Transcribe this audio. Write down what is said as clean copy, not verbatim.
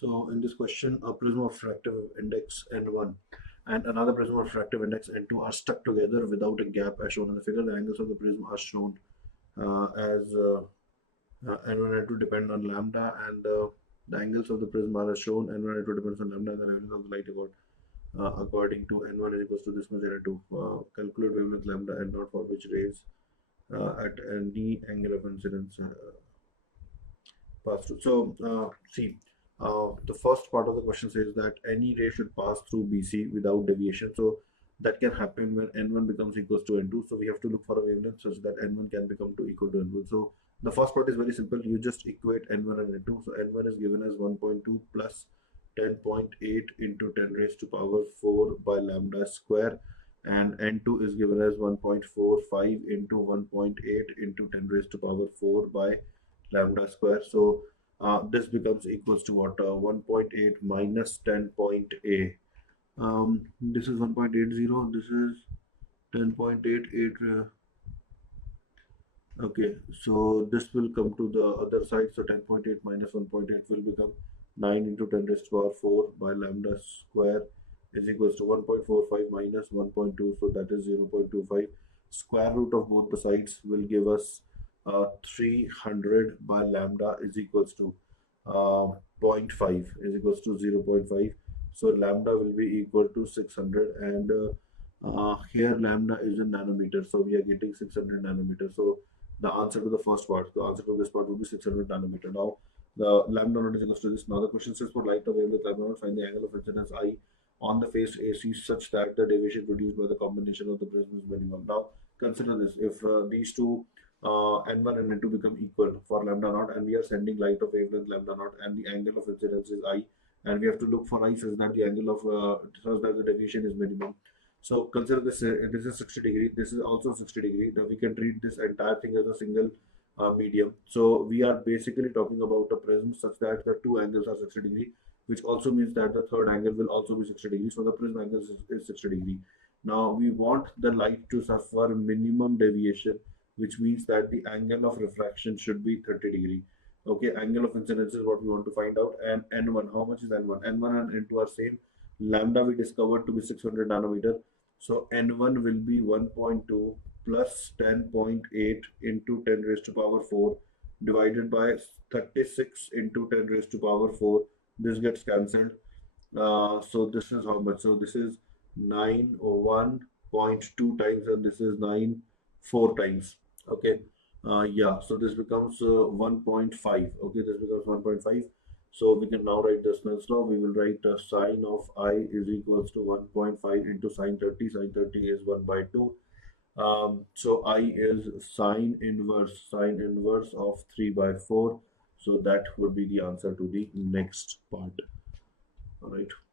So in this question, a prism of refractive index N1 and another prism of refractive index N2 are stuck together without a gap as shown in the figure. The angles of the prism are shown as N1 and N2 depend on lambda, and the angles of the prism are as shown. N1 and N2 depends on lambda, and the wavelength of the light according to N1 is equals to this much, and N2. Calculate wavelength lambda and not for which rays at any angle of incidence pass through. So see, the first part of the question says that any ray should pass through BC without deviation. So that can happen when N1 becomes equals to N2. So we have to look for a wavelength such that N1 can become equal to N2. So the first part is very simple. You just equate N1 and N2. So N1 is given as 1.2 plus 10.8 into 10 raised to power 4 by lambda square, and N2 is given as 1.45 into 1.8 into 10 raised to power 4 by lambda square. So this becomes equals to what? 1.8 minus 10.8. This is 1.80. This is 10.88. Okay, so this will come to the other side. So 10.8 minus 1.8 will become 9 into 10 raised to power 4 by lambda square is equals to 1.45 minus 1.2. So that is 0.25. Square root of both the sides will give us 300 by lambda is equals to 0.5 is equals to 0.5. So lambda will be equal to 600, and here lambda is in nanometer, so we are getting 600 nanometer. So the answer to the first part, the answer to this part will be 600 nanometer. Now the lambda naught is equals to this. Now the question says for light of wavelength lambda naught, find the angle of incidence I on the face AC such that the deviation produced by the combination of the prism is minimum. Now consider this: if these two N1 and N2 become equal for lambda naught, and we are sending light of wavelength lambda naught, and the angle of incidence is I, and we have to look for I such that the angle of such that the deviation is minimum. So consider this: this is 60 degree, this is also 60 degree. Now we can treat this entire thing as a single medium. So we are basically talking about a prism such that the two angles are 60 degree, which also means that the third angle will also be 60 degree. So the prism angle is 60 degree. Now we want the light to suffer minimum deviation, which means that the angle of refraction should be 30 degree. Okay, angle of incidence is what we want to find out. And N1, how much is N1? N1 and N2 are same. Lambda we discovered to be 600 nanometer. So N1 will be 1.2 plus 10.8 into 10 raised to power 4 divided by 36 into 10 raised to power 4. This gets cancelled. So this is how much? So this is 9 or 1.2 times, and this is 9 4 times. Okay, yeah, so this becomes 1.5. Okay, this becomes 1.5. So we can now write the Snell's law. We will write sine of I is equals to 1.5 into sine 30. Sine 30 is 1 by 2. So I is sine inverse of 3 by 4. So that would be the answer to the next part. All right.